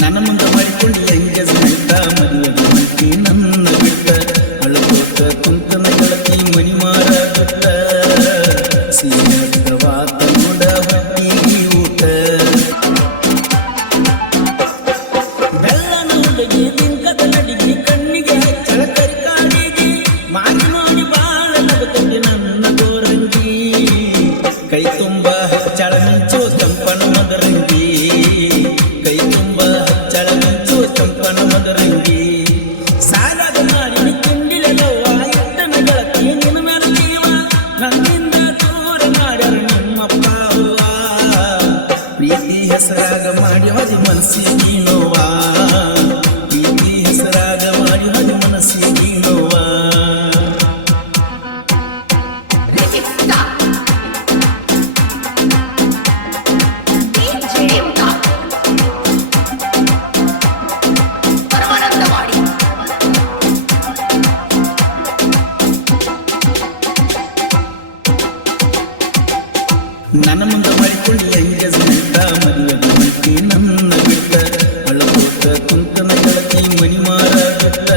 ನನ್ನ ಮುಂದೆ ಮಾಡಿಕೊಂಡು ಎಂಗೇಜ್ಮೆಂಟ್ ಮದುವೆಗೆ ಮಟ್ಟಿ ನನ್ನ ಬಿಟ್ಟ ಅಳಕೋತ ಕುಂತನ ಗೆಳತಿ ಮನಿ ಮಾರ ಬಿಟ್ಟ ಸೀನವಾತ ನೋಡ ಹೊಟ್ಟಿಗೆ ಊಟ ಬೆಳ್ಳನ ಹುಡುಗಿ ಬಿಂಕದ ನಡಿಗೆ ಕಣ್ಣಿಗೆ ಹಚ್ಚಳ ಕರಿಕಾಡಿಗೆ ಮಾತಿ ಮಾಡಿ ಬಾಳ ನಗುತ್ತದೆ ನನ್ನ ಗೋರಂಗಿ ಕೈ ತುಂಬ ಹಚ್ಚಳ ಮಿಂಚು ಚಂಪನ ಮದರಂಗಿ ಕೈ ತುಂಬ ಹಚ್ಚಳ ಮಿಂಚು ಚಂಪನ ಮದರಂಗಿ ಸಾಲಾದ ಮಾಡಿ ತಿಂಡಿಲೆಲ್ಲವ್ವ ಎಟ್ಟನ ಗೆಳತಿ ನಿನ್ನ ಮೇಲೆ ಜೀವ ನನ್ನಿಂದ ದೂರ ಮಾಡ್ಯಾರ ನಿಮ್ಮಪ್ಪ ಅವ್ವ ಪ್ರೀತಿ ಹೆಸರಾಗ ಮಾಡಿ ಹೊದಿ ಮನಸ್ಸಿಗೆ ನೋವಾ ಪ್ರೀತಿ ಹೆಸರಾಗ ಮಾಡಿ ಹೊದಿ ಮನಸ್ಸಿಗೆ ನೋವಾ ನನ್ನ ಮುಂದೆ ಮಾಡಿಕೊಂಡು ಎಂಗೇಜ್ಮೆಂಟ್ ಮದುವೆಗೆ ಮಟ್ಟಿ ನನ್ನ ಬಿಟ್ಟ ಅಳಕೋತ ಕುಂತನ ಗೆಳತಿ ಮನಿ ಮಾರ ಬಿಟ್ಟ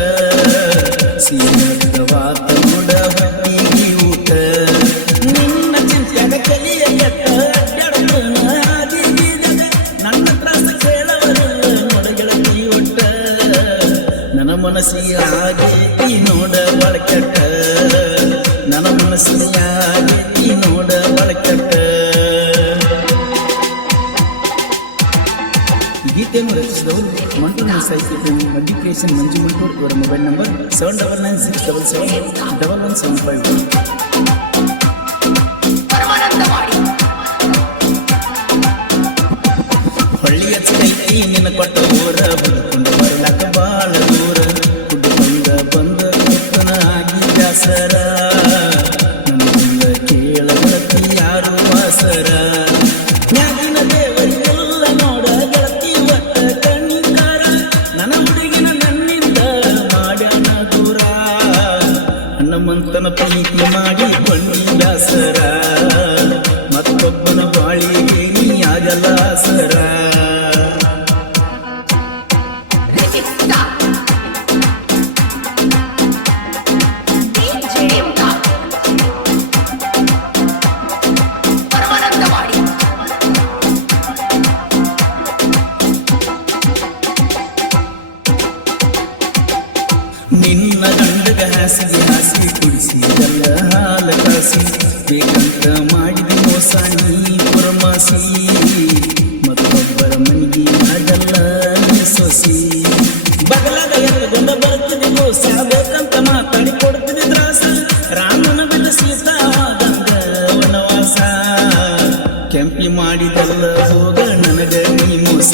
ಸೀನವಾತ ನೋಡ ಹೊಟ್ಟಿಗೆ ಊಟ ನಿನ್ನ ಚಿಂತ್ಯಾಗ ಕಲಿಯ ಎಟ್ಟ ಅಡ್ಡಾಡೋಣ ಹಾದಿ ಬೀದಾಗ ನನ್ನ ತ್ರಾಸ ಕೇಳವರಿಲ್ಲ ನೋಡ ಗೆಳತಿ ಒಟ್ಟ ನನ್ನ ಮನಸ್ಸಿಗೆ ಆಗೇತಿ ನೋಡ ಬಳಕೆಟ್ಟ ನನ್ನ ಮನಸ್ಸಿಗೆ ಆಗೇತಿ ನೋಡ ಬಳಕೆಟ್ಟ ಗೀತೆಯನ್ನು ರಚಿಸಿದವರು ಮಂಟೂರಿನ ಸಾಹಿತ್ಯ ಮಡ್ಡಿ ಕ್ರಿಯೇಷನ್ ಮಂಜು ಮಂಟೂರ್ ಇವರ ಮೊಬೈಲ್ ನಂಬರ್ 7996771175 ಹೊಳ್ಳಿ ಹಚ್ಚೈತಿ ನಿನ್ನ ಕೊಟ್ಟ ಊರ ಬದುಕೊಂಡು ಬರಲಾಕ ಬಾಳ ದೂರ ಕುಟುಂಬ ಬಂದ ಕುತ್ತನ ಆಗಿ ದಾಸರ ನನ್ನ ಕೇಳ ಗೆಳತಿ ಯಾರು ವಾಸರ ಮ್ಯಾಗಿನ ದೇವರಿಗೆಲ್ಲ ನೋಡ ಗೆಳತಿ ಒಟ್ಟ ಕಣ್ಣಿಂಗಾರ ನನ್ನ ಹುಡುಗಿನ ನನ್ನಿಂದ ಮಾಡ್ಯಾನ ದೂರ ಹಣ್ಣಮಂತನ ಪ್ರೀತಿ ಮಾಡಿ ಕೊಂಡಿ ದಾಸರ ಮತ್ತೊಬ್ಬನ ಬಾಳಿಗೆ ನೀ ಆಗಲ್ಲ ಸರ ನಿನ್ನ ಗಂಡಗ ಹಾಸಿಗೆ ಹಾಸಿ ಕುಡಿಸಿದಲ್ಲ ಹಾಲ ಕಾಸಿ ಬೇಕಂತ ಮಾಡಿದ ಮೋಸ ನೀ ಪುರಮಾಸಿ ಮತ್ತೊಬ್ಬರ ಮನಿಗೆ ಆಗಲ್ಲ ನೀ ಸೊಸಿ ಬಗಲಾಗ ಎತ್ತಗೊಂಡ ಬರ್ತೀನಿ ಮೋಸ ಬೇಕಂತ ಮಾತಾಡಿ ಕೊಡ್ತೀನಿ ತ್ರಾಸ ರಾಮನ ಬಿಡ ಸೀತಾವಾದಂಗ ವನವಾಸ ಕೆಂಪಿ ಮಾಡಿದಲ್ಲ ಹೋಗ ನನಗ ನೀ ಮೋಸ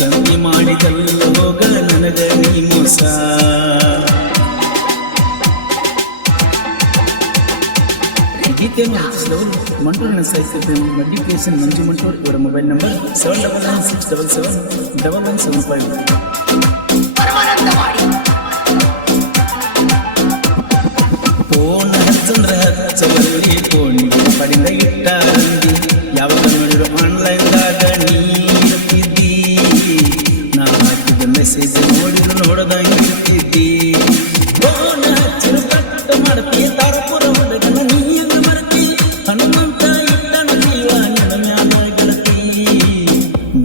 ಕೆಂಪಿ ಮಾಡಿದಲ್ಲ ಹೋಗ ನನಗ ನೀ ಮೋಸ ಗೀತೆಯನ್ನು ರಚಿಸಿದವರು ಮಂಟೂರಿನ ಸಾಹಿತ್ಯ ಮಡ್ಡಿ ಕ್ರಿಯೇಷನ್ ಮಂಜು ಮಂಟೂರ್ ಇವರ ಮೊಬೈಲ್ ನಂಬರ್ 7996771175 ಫೋನ್ ಹಚ್ಚಂದ್ರ ಹಚ್ಚವಲ್ಲಿ ಫೋನಿಗೆ ಪಡೆದ ಇಟ್ಟಾರಂದಿ ಯಾವಾಗ ನೋಡಿರೋ ಆನ್ಲೈನ್ದಾಗ ನೀ ಇರ್ತಿದ್ದಿ ನಾ ಹಾಕಿದ ಮೆಸೇಜ್ ನೋಡಿದ್ರು ನೋಡದಂಗೆ ಇರ್ತಿದ್ದಿ ಫೋನ್ ಹಚ್ಚಿನ ಕಟ್ಟ ಮಾಡ್ತಿ ತಾರಪುರ ಹುಡುಗನ ನೀ ಹಂಗ ಮರ್ತಿ ಹನುಮಂತ ಇಟ್ಟನ ಜೀವ ನನ್ನ ಮ್ಯಾಲ ಗೆಳತಿ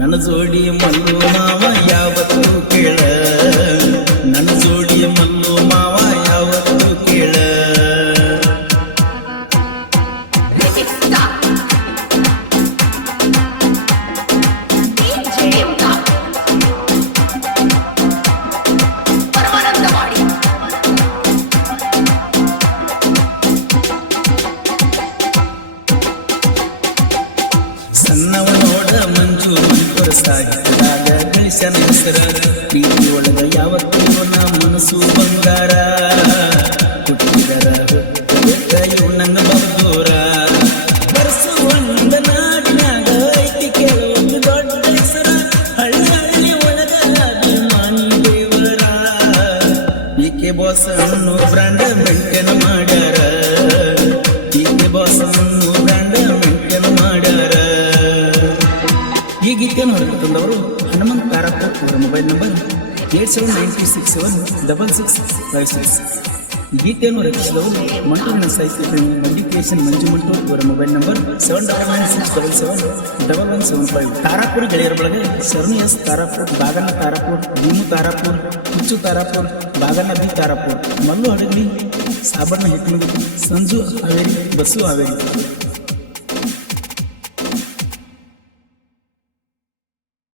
ನನ್ನ ಜೋಡಿ ಮಲ್ಲು ಮಾವ ಯಾವತ್ತೂ ಕೇಳ ನನ್ನ ಜೋಡಿ ಮಲ್ಲು ಮಾವ ಯಾವತ್ತೂ ಕೇಳ ಸಣ್ಣವ ನೋಡ ಮಂಜು ಮಂಟೂರ ಸಾಗಿದಾಗ ಗಳಿಸನ ಹೆಸರ ಪ್ರೀತಿ ಒಳಗ ಯಾವತ್ತೂ ನಾ ಮನಸ್ಸು ಬಂಗಾರ ಹುಟ್ಟಿದರ ಹುಟ್ಟ ಇವು ನನ್ನ ಬಹುದೂರ ಬರಸು ಒಂದ ನಾಡಿನಾಗ ಐತಿ ಕೆಲವೊಂದು ದೊಡ್ಡ ಹೆಸರ ಹಳ್ಳಿ ಹಳ್ಳಿ ಒಳಗ ಅಭಿಮಾನಿ ದೇವರ ಈಕೆ ಬಾಸ್ ಅನ್ನು ಬ್ರಾಂಡ್ ಮೆಂಟೇನ್ ಮಾಡ್ಯಾರ ಈಕೆ ಬಾಸ್ ಅನ್ನು ಬ್ರಾಂಡ್ ಮೆಂಟೇನ್ ಮಾಡ್ಯಾರ ಈ ಗೀತೆಯನ್ನು ಹೊರತಂದವರು ಹನುಮಂತ ತಾರಾಪುರ್ ಇವರ ಮೊಬೈಲ್ ನಂಬರ್ 8796676656. ಗೀತೆಯನ್ನು ರಚಿಸಿದವರು ಮಂಟೂರಿನ ಸಾಹಿತ್ಯ ಪ್ರೇಮಿ ಮಲ್ಲಿಕೇಶನ್ ಮಂಜು ಮಂಟೂರ್ ಇವರ ಮೊಬೈಲ್ ನಂಬರ್ 7996771175. ತಾರಾಪುರ ಗೆಳೆಯರ ಬಳಗ ಶರಣು ಎಸ್ ತಾರಾಪುರ್, ಬಾಗಣ್ಣ ತಾರಾಪುರ್, ಭೀಮು ತಾರಾಪುರ್, ಹುಚ್ಚು ತಾರಾಪುರ್, ಬಾಗಣ್ಣ ಬಿ ತಾರಾಪುರ್, ಮಲ್ಲು ಹಡಗಲಿ, ಸಾಬಣ್ಣ ಹಿಟ್ನೂರು, ಸಂಜು ಹಾವೇರಿ, ಬಸ್ಸು ಹಾವೇರಿ.